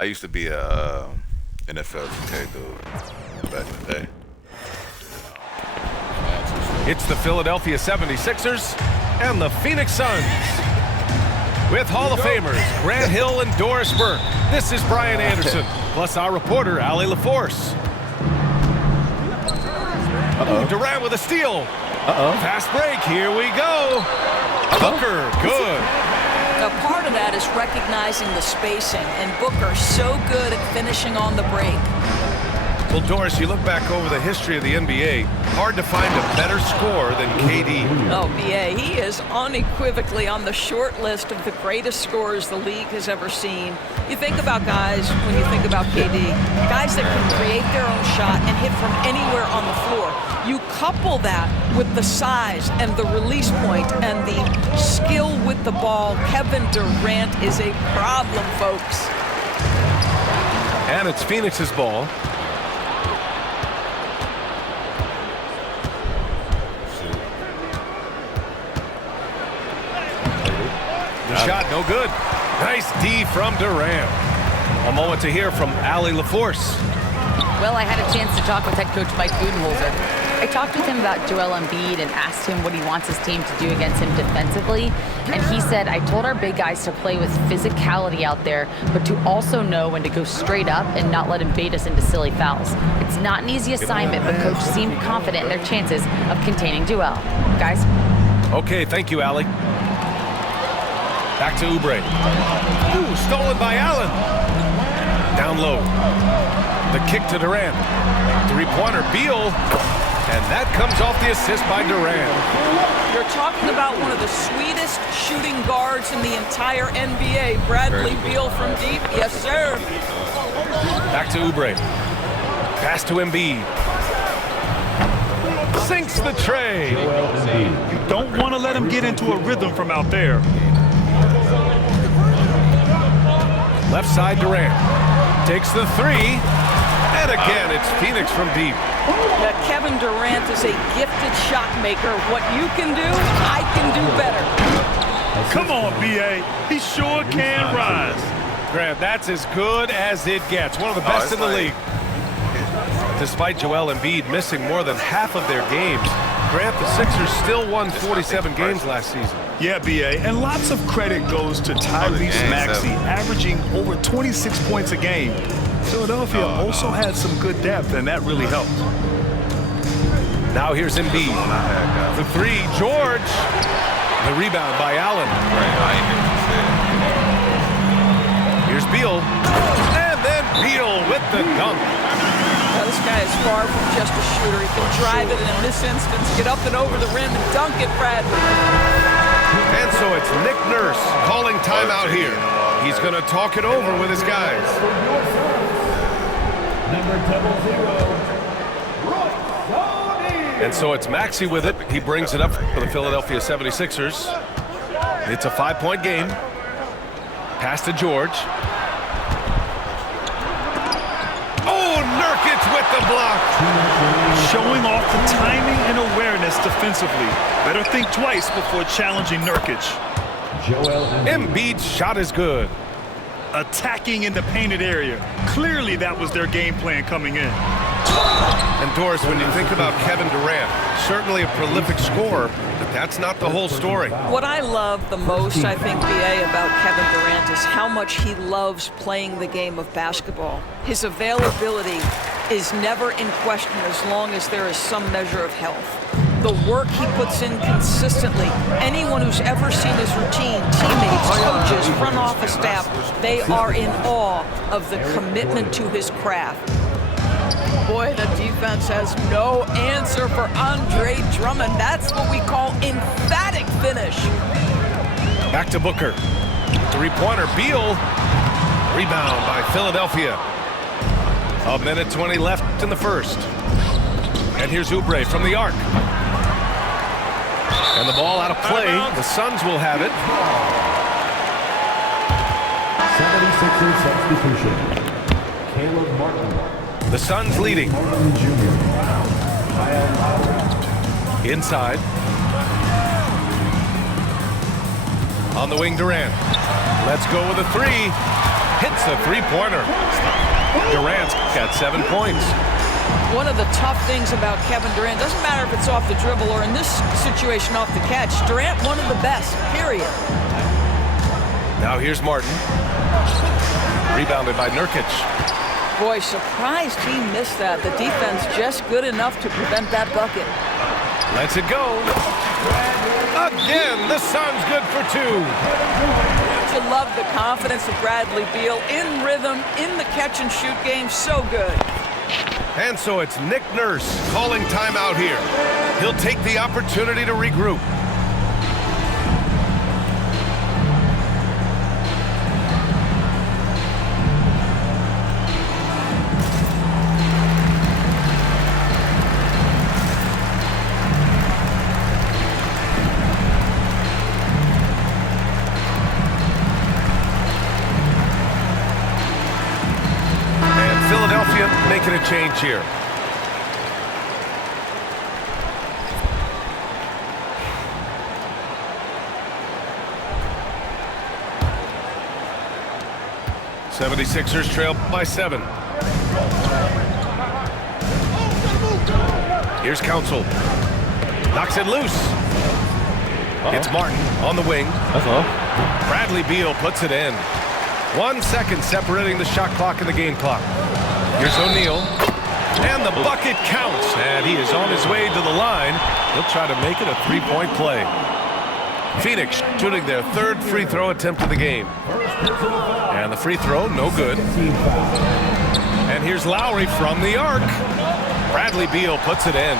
I used to be a NFL2K dude back in the day. It's the Philadelphia 76ers and the Phoenix Suns. With Hall of Famers Grant Hill and Doris Burke, this is Brian Anderson, plus our reporter, Allie LaForce. Durant with a steal. Fast break, here we go. Booker, good. Now, part of that is recognizing the spacing, and Booker so good at finishing on the break. Well, Doris, you look back over the history of the NBA, hard to find a better scorer than KD. Oh, B.A., he is unequivocally on the short list of the greatest scorers the league has ever seen. You think about guys, when you think about KD, guys that can create their own shot and hit from anywhere on the floor. You couple that with the size and the release point and the skill with the ball. Kevin Durant is a problem, folks. And it's Phoenix's ball. The shot, no good. Nice D from Durant. A moment to hear from Allie LaForce. Well, I had a chance to talk with head coach Mike Budenholzer. I talked with him about Joel Embiid and asked him what he wants his team to do against him defensively. And he said, I told our big guys to play with physicality out there, but to also know when to go straight up and not let him bait us into silly fouls. It's not an easy assignment, but coach seemed confident in their chances of containing Joel. Guys? Okay, thank you, Allie. Back to Oubre. Ooh, stolen by Allen. Down low. The kick to Durant. Three-pointer, Beal. And that comes off the assist by Durant. You're talking about one of the sweetest shooting guards in the entire NBA. Bradley Beal from deep. Yes, sir. Back to Oubre. Pass to Embiid. Sinks the tray. You don't want to let him get into a rhythm from out there. Left side, Durant. Takes the three. And again, it's Phoenix from deep. Now, Kevin Durant is a gifted shot maker. What you can do, I can do better. Come on, B.A. He sure can rise. Grant, that's as good as it gets. One of the best in the league. Despite Joel Embiid missing more than half of their games, Grant, the Sixers still won 47 games last season. Yeah, B.A., and lots of credit goes to Tyrese Maxey, averaging over 26 points a game. Philadelphia also had some good depth, and that really helped. Now here's Embiid. The three, George. The rebound by Allen. Here's Beal. And then Beal with the dunk. Now, this guy is far from just a shooter. He can drive it, and in this instance, get up and over the rim and dunk it, Bradley. And so it's Nick Nurse calling timeout here. He's going to talk it over with his guys. And so it's Maxey with it. He brings it up for the Philadelphia 76ers. It's a 5-point game. Pass to George. Oh, Nurkic with the block. Showing off the timing and awareness defensively. Better think twice before challenging Nurkic. Embiid's shot is good. Attacking in the painted area. Clearly that was their game plan coming in. And Doris, when you think about Kevin Durant, certainly a prolific scorer, but that's not the whole story. What I love the most, I think, B.A., about Kevin Durant is how much he loves playing the game of basketball. His availability is never in question as long as there is some measure of health. The work he puts in consistently. Anyone who's ever seen his routine, teammates, coaches, front office staff, they are in awe of the commitment to his craft. Boy, the defense has no answer for Andre Drummond. That's what we call emphatic finish. Back to Booker. Three-pointer, Beal. Rebound by Philadelphia. A minute 20 left in the first. And here's Oubre from the arc. And the ball out of play. The Suns will have it. 76ers substitution. Caleb Martin. The Suns leading. Inside. On the wing, Durant. Let's go with a three. hits the three-pointer. Durant's got 7 points. One of the tough things about Kevin Durant, doesn't matter if it's off the dribble or in this situation off the catch, Durant one of the best, period. Now here's Martin. Rebounded by Nurkic. Boy, surprised he missed that. The defense just good enough to prevent that bucket. Lets it go. Again, the Suns good for 2. You love the confidence of Bradley Beal in rhythm, in the catch-and-shoot game, so good. And so it's Nick Nurse calling timeout here. He'll take the opportunity to regroup. Making a change here. '76ers trail by 7. Here's Council. Knocks it loose. It's Martin on the wing. That's all. Bradley Beal puts it in. 1 second separating the shot clock and the game clock. Here's O'Neal, and the bucket counts, and he is on his way to the line. He'll try to make it a three-point play. Phoenix shooting their 3rd free throw attempt of the game. And the free throw, no good. And here's Lowry from the arc. Bradley Beal puts it in.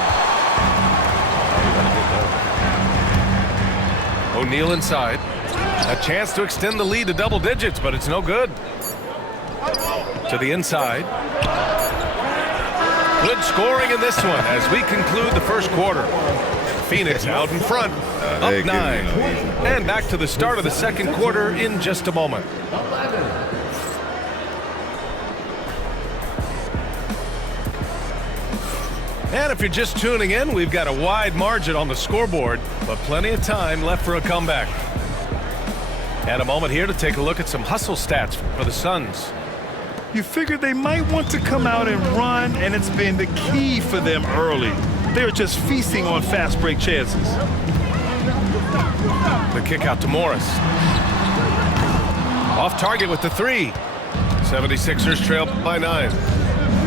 O'Neal inside. A chance to extend the lead to double digits, but it's no good. To the inside. Good scoring in this one as we conclude the first quarter. Phoenix out in front, up 9. And back to the start of the second quarter in just a moment. And if you're just tuning in, we've got a wide margin on the scoreboard, but plenty of time left for a comeback. And a moment here to take a look at some hustle stats for the Suns. You figured they might want to come out and run, and it's been the key for them early. They're just feasting on fast break chances. The kick out to Morris. Off target with the 3. 76ers trail by 9.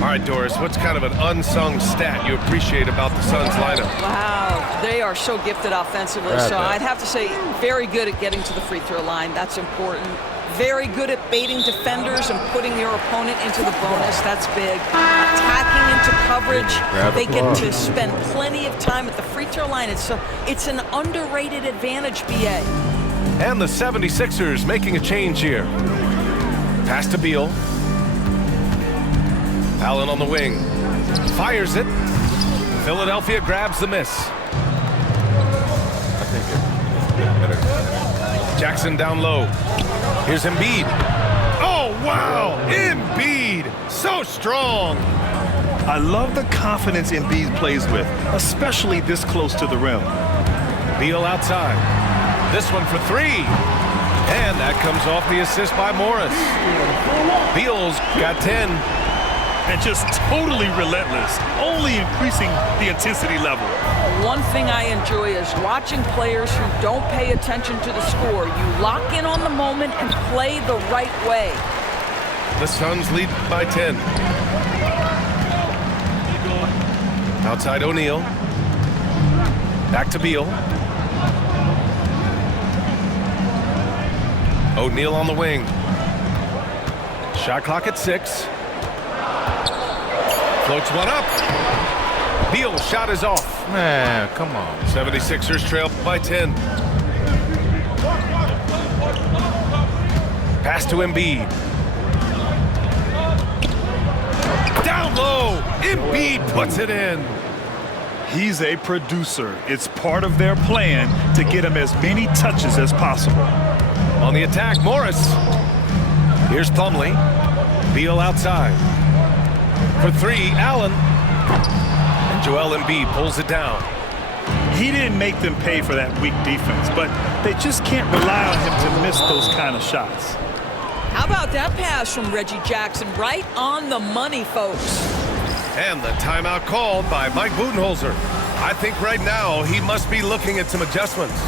All right, Doris, what's kind of an unsung stat you appreciate about the Suns lineup? Wow, they are so gifted offensively. So I'd have to say very good at getting to the free throw line. That's important. Very good at baiting defenders and putting your opponent into the bonus. That's big. Attacking into coverage. They get to spend plenty of time at the free throw line. It's an underrated advantage, BA. And the 76ers making a change here. Pass to Beal. Allen on the wing. Fires it. Philadelphia grabs the miss. I think it's better. Jackson down low. Here's Embiid. Oh, wow! Embiid! So strong! I love the confidence Embiid plays with, especially this close to the rim. Beal outside. This one for 3. And that comes off the assist by Morris. Beal's got 10. And just totally relentless, only increasing the intensity level. One thing I enjoy is watching players who don't pay attention to the score. You lock in on the moment and play the right way. The Suns lead by 10. Outside O'Neal. Back to Beal. O'Neal on the wing. Shot clock at 6. Floats one up. Beal's shot is off. Man, come on. 76ers trail by 10. Pass to Embiid. Down low. Embiid puts it in. He's a producer. It's part of their plan to get him as many touches as possible. On the attack, Morris. Here's Plumlee. Beal outside. For 3, Allen. And Joel Embiid pulls it down. He didn't make them pay for that weak defense, but they just can't rely on him to miss those kind of shots. How about that pass from Reggie Jackson? Right on the money, folks. And the timeout called by Mike Budenholzer. I think right now he must be looking at some adjustments.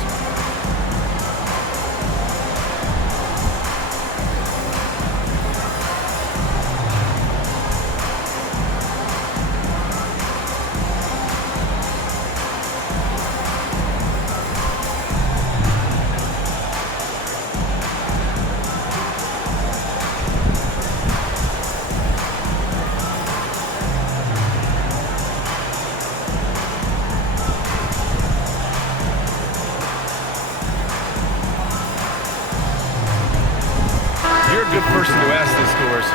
You're a good person to ask this, Doris.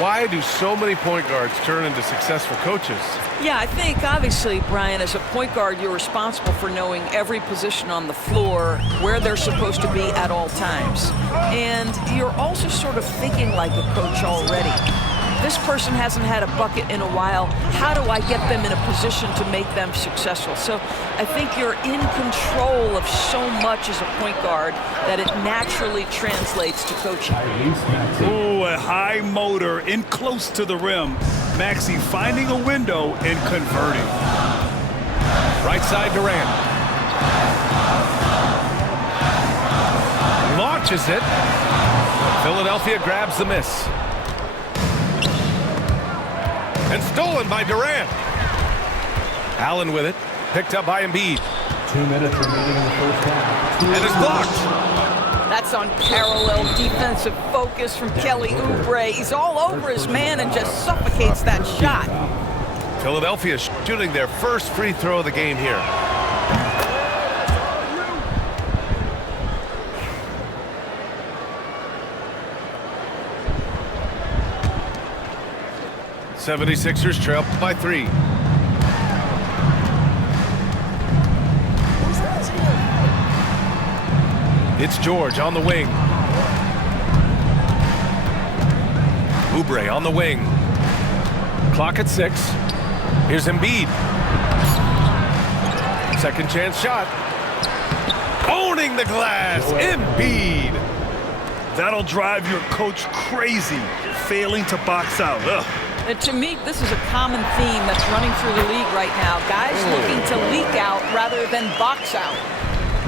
Why do so many point guards turn into successful coaches? Yeah, I think obviously, Brian, as a point guard, you're responsible for knowing every position on the floor, where they're supposed to be at all times. And you're also sort of thinking like a coach already. This person hasn't had a bucket in a while. How do I get them in a position to make them successful? So I think you're in control of so much as a point guard that it naturally translates to coaching. Ooh, a high motor in close to the rim. Maxey finding a window and converting. Right side Durant. Launches it. Philadelphia grabs the miss. And stolen by Durant. Allen with it. Picked up by Embiid. 2 minutes remaining in the first half. And it's blocked. That's unparalleled defensive focus from Kelly Oubre. He's all over his man and just suffocates that shot. Philadelphia shooting their first free throw of the game here. '76ers trail by 3. It's George on the wing. Oubre on the wing. Clock at 6. Here's Embiid. Second chance shot. Owning the glass. Embiid. That'll drive your coach crazy, failing to box out. Ugh. And to me, this is a common theme that's running through the league right now. Guys looking to leak out rather than box out.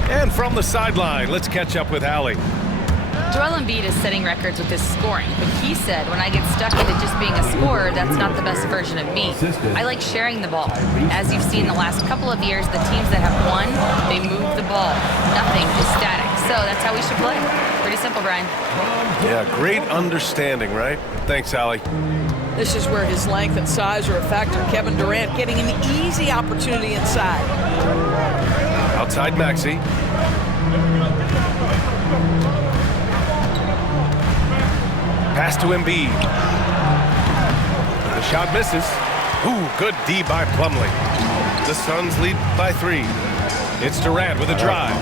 And from the sideline, let's catch up with Allie. Joel Embiid is setting records with his scoring, but he said, when I get stuck into just being a scorer, that's not the best version of me. I like sharing the ball. As you've seen the last couple of years, the teams that have won, they move the ball. Nothing is static. So that's how we should play. Pretty simple, Brian. Yeah, great understanding, right? Thanks, Allie. This is where his length and size are a factor. Kevin Durant getting an easy opportunity inside. Outside Maxey. Pass to Embiid. The shot misses. Ooh, good D by Plumlee. The Suns lead by 3. It's Durant with a drive.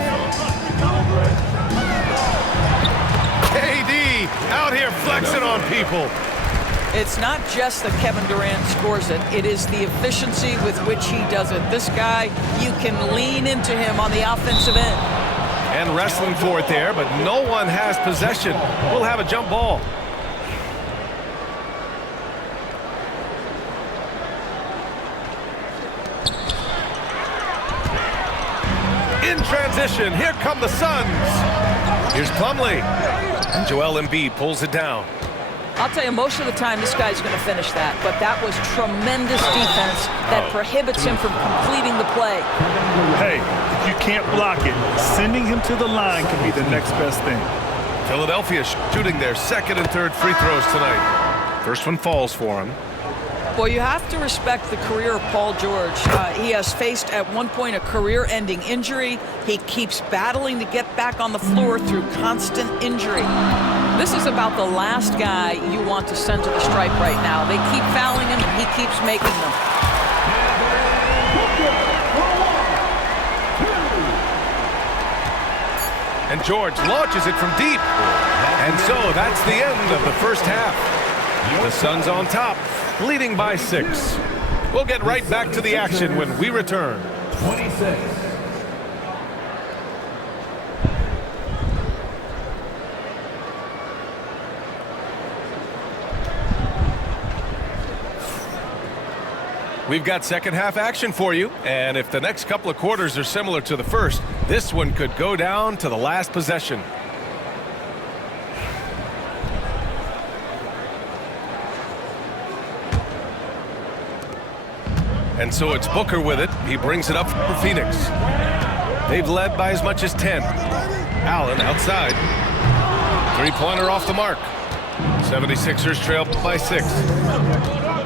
KD out here flexing on people. It's not just that Kevin Durant scores it. It is the efficiency with which he does it. This guy, you can lean into him on the offensive end. And wrestling for it there, but no one has possession. We'll have a jump ball. In transition, here come the Suns. Here's Plumlee. And Joel Embiid pulls it down. I'll tell you, most of the time, this guy's going to finish that. But that was tremendous defense that prohibits him from completing the play. Hey, if you can't block it, sending him to the line can be the next best thing. Philadelphia shooting their second and third free throws tonight. First one falls for him. Well, you have to respect the career of Paul George. He has faced at one point a career-ending injury. He keeps battling to get back on the floor through constant injury. This is about the last guy you want to send to the stripe right now. They keep fouling him, and he keeps making them. And George launches it from deep. And so that's the end of the first half. The Suns on top, leading by 6. We'll get right back to the action when we return. 26. We've got second half action for you, and if the next couple of quarters are similar to the first, this one could go down to the last possession. And so it's Booker with it. He brings it up for Phoenix. They've led by as much as 10. Allen outside. Three-pointer off the mark. 76ers trail by 6.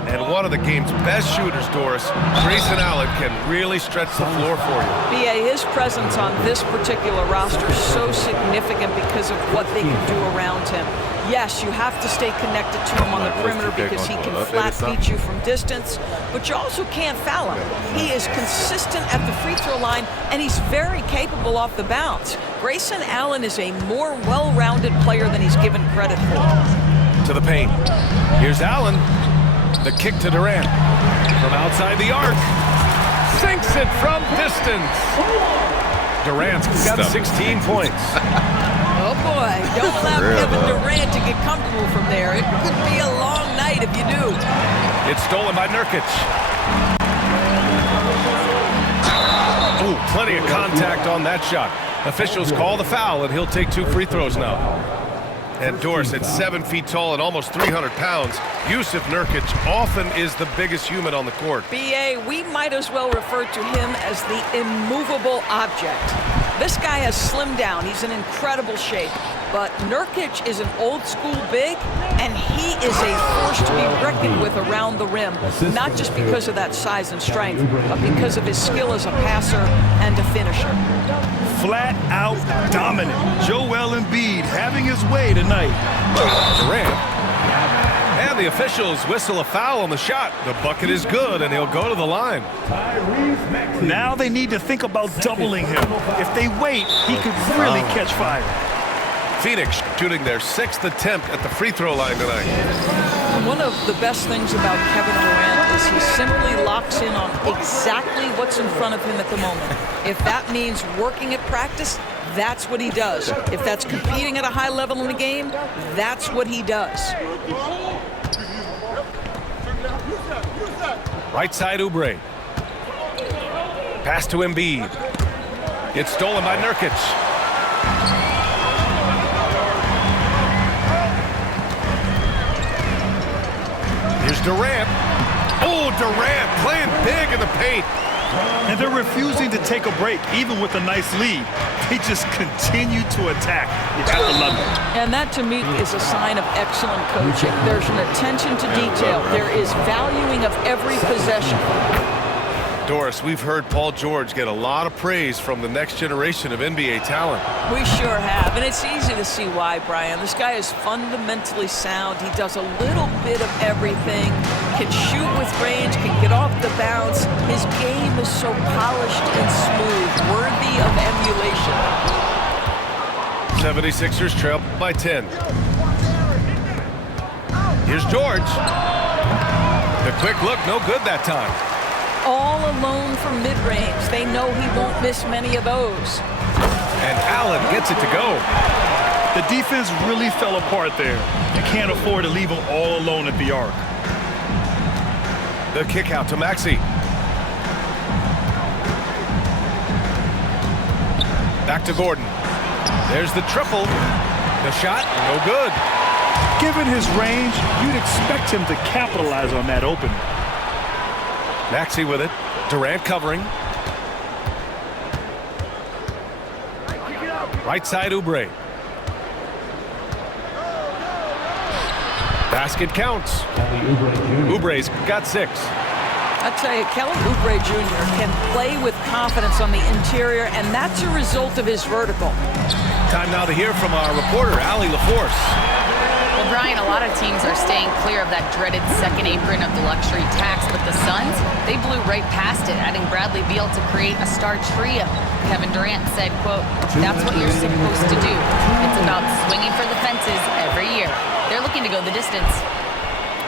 And one of the game's best shooters, Doris, Grayson Allen, can really stretch the floor for you. BA, his presence on this particular roster is so significant because of what they can do around him. Yes, you have to stay connected to him on the perimeter because he can flat beat you from distance, but you also can't foul him. He is consistent at the free throw line, and he's very capable off the bounce. Grayson Allen is a more well-rounded player than he's given credit for. To the paint. Here's Allen. The kick to Durant. From outside the arc. Sinks it from distance. Durant's got 16 points. Oh boy, don't allow Kevin Durant to get comfortable from there. It could be a long night if you do. It's stolen by Nurkic. Ooh, plenty of contact on that shot. Officials call the foul, and he'll take 2 free throws now. And Doris, at 7 feet tall and almost 300 pounds, Yusuf Nurkic often is the biggest human on the court. BA, we might as well refer to him as the immovable object. This guy has slimmed down. He's in incredible shape. But Nurkic is an old-school big, and he is a force to be reckoned with around the rim, not just because of that size and strength, but because of his skill as a passer and a finisher. Flat out dominant. Joel Embiid having his way tonight. Durant. And the officials whistle a foul on the shot. The bucket is good, and he'll go to the line. Now they need to think about doubling him. If they wait, he could really catch fire. Phoenix shooting their 6th attempt at the free throw line tonight. One of the best things about Kevin Durant is he simply locks in on exactly what's in front of him at the moment. If that means working at practice, that's what he does. If that's competing at a high level in the game, that's what he does. Right side Oubre. Pass to Embiid. It's stolen by Nurkic. Here's Durant. Oh, Durant playing big in the paint. And they're refusing to take a break, even with a nice lead. They just continue to attack. You have to love it. And that, to me, is a sign of excellent coaching. There's an attention to detail. There is valuing of every possession. Doris, we've heard Paul George get a lot of praise from the next generation of NBA talent. We sure have, and it's easy to see why, Brian. This guy is fundamentally sound. He does a little bit of everything, can shoot with range, can get off the bounce. His game is so polished and smooth, worthy of emulation. 76ers trail by 10. Here's George. The quick look, no good that time. All alone from mid-range. They know he won't miss many of those. And Allen gets it to go. The defense really fell apart there. You can't afford to leave him all alone at the arc. The kick out to Maxey. Back to Gordon. There's the triple. The shot, no good. Given his range, you'd expect him to capitalize on that opening. Maxey with it. Durant covering. Right side Oubre. Basket counts. Oubre's got 6. I tell you, Kelly Oubre Jr. can play with confidence on the interior, and that's a result of his vertical. Time now to hear from our reporter, Allie LaForce. Well, Brian, a lot of teams are staying clear of that dreaded second apron of the luxury tax, but the Suns, they blew right past it, adding Bradley Beal to create a star trio. Kevin Durant said, quote, "That's what you're supposed to do. It's about swinging for the fences every year." They're looking to go the distance.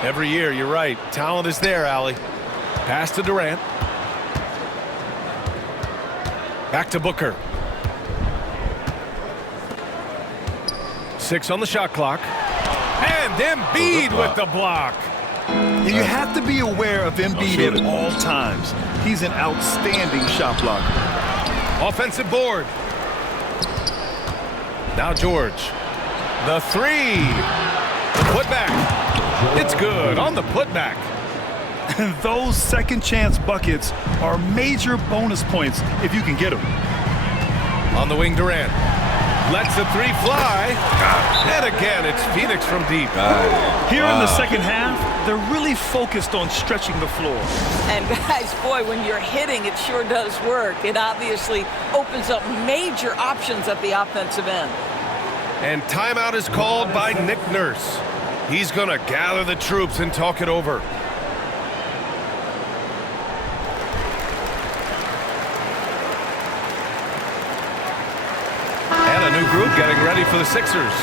Every year, you're right. Talent is there, Allie. Pass to Durant. Back to Booker. 6 on the shot clock. And Embiid with the block. You have to be aware of Embiid at all times. He's an outstanding shot blocker. Offensive board. Now George. The three. The putback. It's good on the putback. And those second chance buckets are major bonus points if you can get them. On the wing, Durant. Lets the three fly. And again, it's Phoenix from deep. Here in the second half, they're really focused on stretching the floor. And guys, boy, when you're hitting, it sure does work. It obviously opens up major options at the offensive end. And timeout is called by Nick Nurse. He's going to gather the troops and talk it over. And a new group getting ready for the Sixers.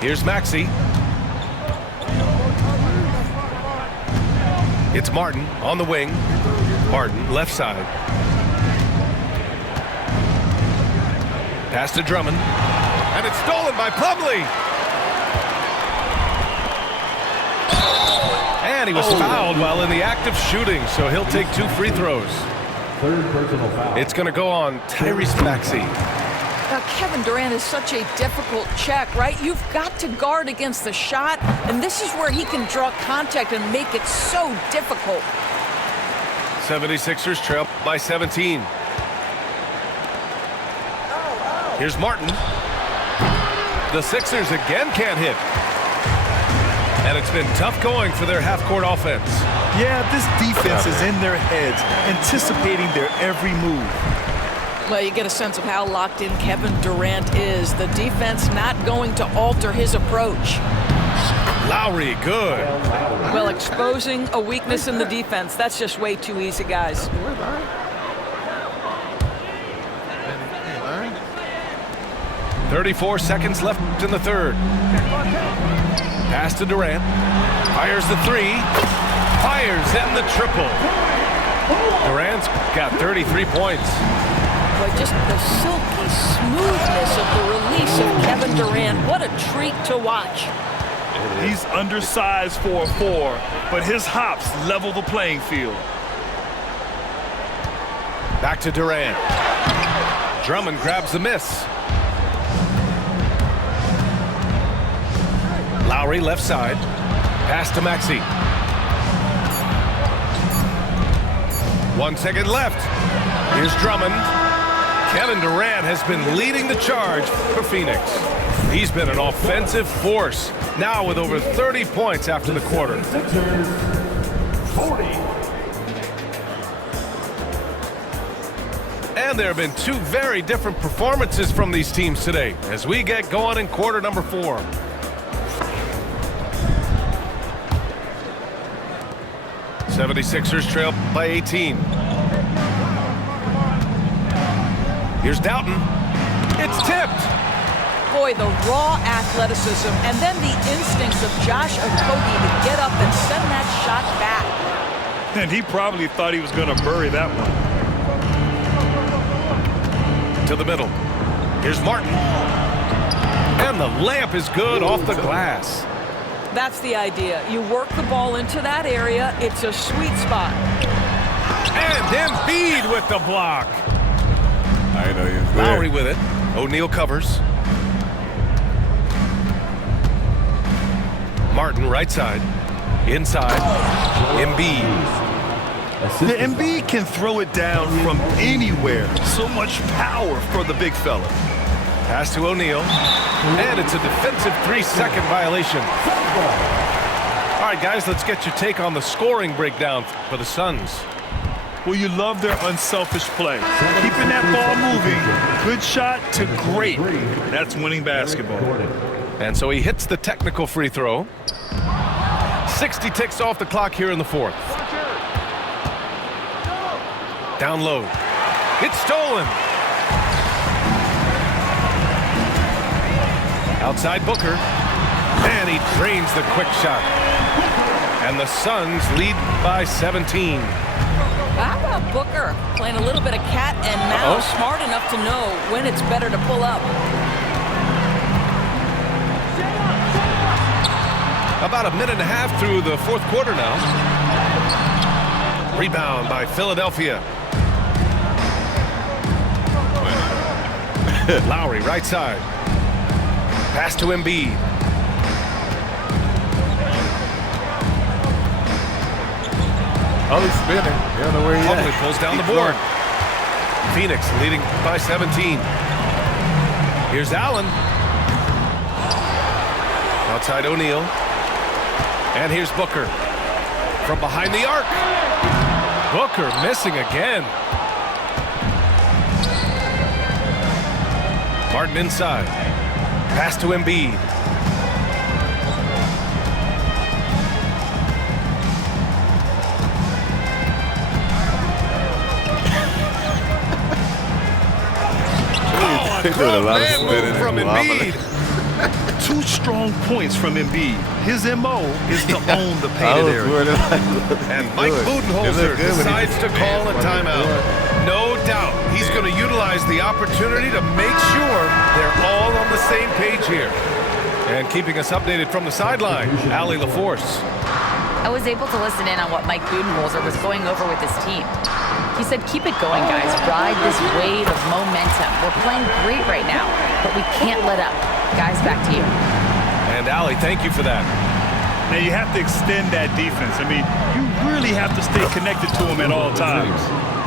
Here's Maxey. It's Martin on the wing. Martin, left side. Pass to Drummond. And it's stolen by Plumlee. And he was fouled while in the act of shooting, so he'll take 2 free throws. Third personal foul. It's going to go on Tyrese Maxey. Now, Kevin Durant is such a difficult check, right? You've got to guard against the shot, and this is where he can draw contact and make it so difficult. 76ers trail by 17. Here's Martin. The Sixers again can't hit. And it's been tough going for their half-court offense. Yeah, this defense is in their heads, anticipating their every move. Well, you get a sense of how locked in Kevin Durant is. The defense not going to alter his approach. Lowry, good. Well, exposing a weakness in the defense, that's just way too easy, guys. 34 seconds left in the third. Pass to Durant. Fires the three. Fires in the triple. Durant's got 33 points. But just the silky smoothness of the release of Kevin Durant. What a treat to watch. He's undersized for a 4, but his hops level the playing field. Back to Durant. Drummond grabs the miss. Lowry left side. Pass to Maxey. 1 second left. Here's Drummond. Kevin Durant has been leading the charge for Phoenix. He's been an offensive force, now with over 30 points after the quarter. Sixers, 40. And there have been 2 very different performances from these teams today as we get going in quarter number 4. '76ers trail by 18. Here's Doughton. It's tipped. Boy, the raw athleticism and then the instincts of Josh Okogie to get up and send that shot back. And he probably thought he was going to bury that one. To the middle. Here's Martin. And the layup is good off the glass. That's the idea. You work the ball into that area. It's a sweet spot. And Embiid with the block. I know you. Lowry with it. O'Neal covers. Martin right side. Inside. Embiid. The Embiid can throw it down from anywhere. So much power for the big fella. Pass to O'Neal. And it's a defensive 3-second violation. All right, guys, let's get your take on the scoring breakdown for the Suns. Well, you love their unselfish play. Keeping that ball moving. Good shot to great. That's winning basketball. And so he hits the technical free throw. 60 ticks off the clock here in the fourth. Down low. It's stolen. Outside Booker. And he drains the quick shot. And the Suns lead by 17. How about Booker playing a little bit of cat and mouse, smart enough to know when it's better to pull up. About a minute and a half through the fourth quarter now. Rebound by Philadelphia. Lowry, right side. Pass to Embiid. Oh, he's spinning. You don't know where he's Public at. pulls down the board. Phoenix leading by 17. Here's Allen. Outside O'Neal. And here's Booker. From behind the arc. Booker missing again. Martin inside. Pass to Embiid. He's doing a lot of Man spinning move from and wobbling. Embiid. 2 strong points from Embiid. His MO is to own the painted area. And Mike Budenholzer decides to call a timeout. No doubt he's going to utilize the opportunity to make sure they're all on the same page here. And keeping us updated from the sideline, Allie LaForce. I was able to listen in on what Mike Budenholzer was going over with his team. He said, keep it going, guys. Ride this wave of momentum. We're playing great right now, but we can't let up. Guys, back to you. And Allie, thank you for that. Now you have to extend that defense. I mean, you really have to stay connected to him at all times.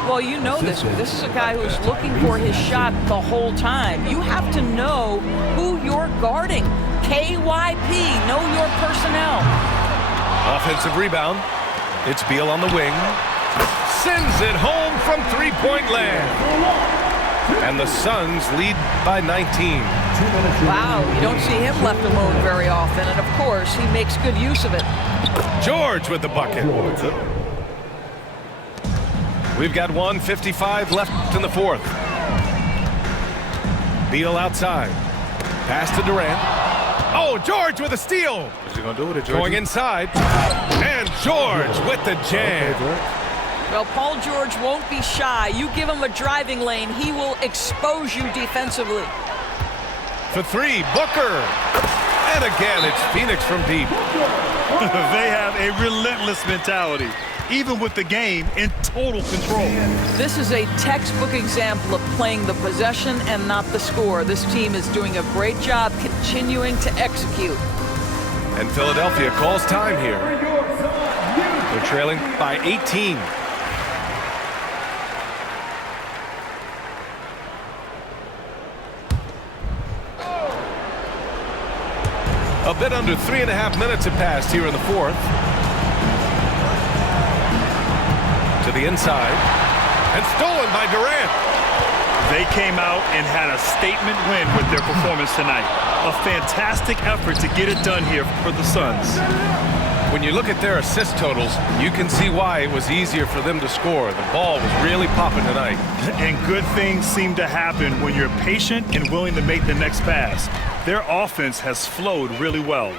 Well, you know this. This is a guy who's looking for his shot the whole time. You have to know who you're guarding. KYP, know your personnel. Offensive rebound. It's Beal on the wing. Sends it home from three-point land. And the Suns lead by 19. Wow, you don't see him left alone very often. And, of course, he makes good use of it. George with the bucket. We've got 1:55 left in the fourth. Beal outside. Pass to Durant. Oh, George with a steal. What's he going to do with it, George? Going inside. And George with the jam. Well, Paul George won't be shy. You give him a driving lane, he will expose you defensively. For three, Booker. And again, it's Phoenix from deep. They have a relentless mentality, even with the game in total control. This is a textbook example of playing the possession and not the score. This team is doing a great job continuing to execute. And Philadelphia calls time here. They're trailing by 18. A bit under 3.5 minutes have passed here in the fourth. To the inside. And stolen by Durant. They came out and had a statement win with their performance tonight. A fantastic effort to get it done here for the Suns. When you look at their assist totals, you can see why it was easier for them to score. The ball was really popping tonight. And good things seem to happen when you're patient and willing to make the next pass. Their offense has flowed really well.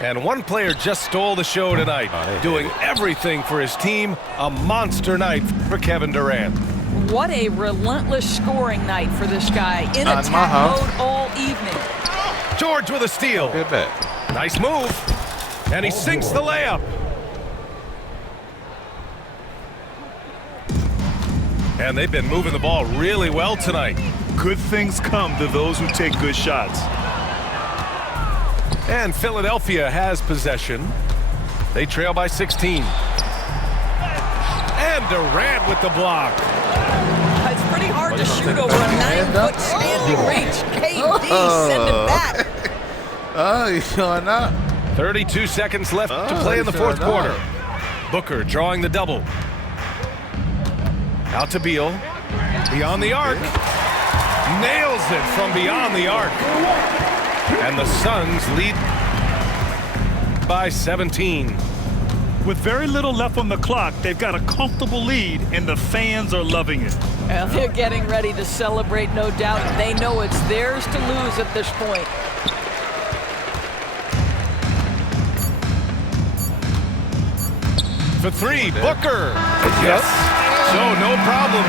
And one player just stole the show tonight, doing everything for his team. A monster night for Kevin Durant. What a relentless scoring night for this guy. In attack mode all evening. George with a steal. Good bet. Nice move. And he sinks the layup. And they've been moving the ball really well tonight. Good things come to those who take good shots. And Philadelphia has possession. They trail by 16. And Durant with the block. It's pretty hard to shoot over a 9-foot standing reach. KD send it back. Oh, he's showing up. 32 seconds left to play in the fourth quarter. Booker drawing the double. Out to Beal. Beyond the arc. Nails it from beyond the arc. And the Suns lead by 17. With very little left on the clock, they've got a comfortable lead, and the fans are loving it. Well, they're getting ready to celebrate, no doubt. They know it's theirs to lose at this point. For three, Booker. Yes. So, no problem.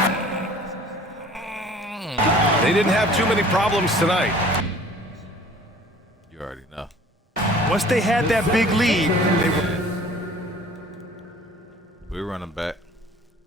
They didn't have too many problems tonight. You already know. Once they had that big lead, they were. We're running back.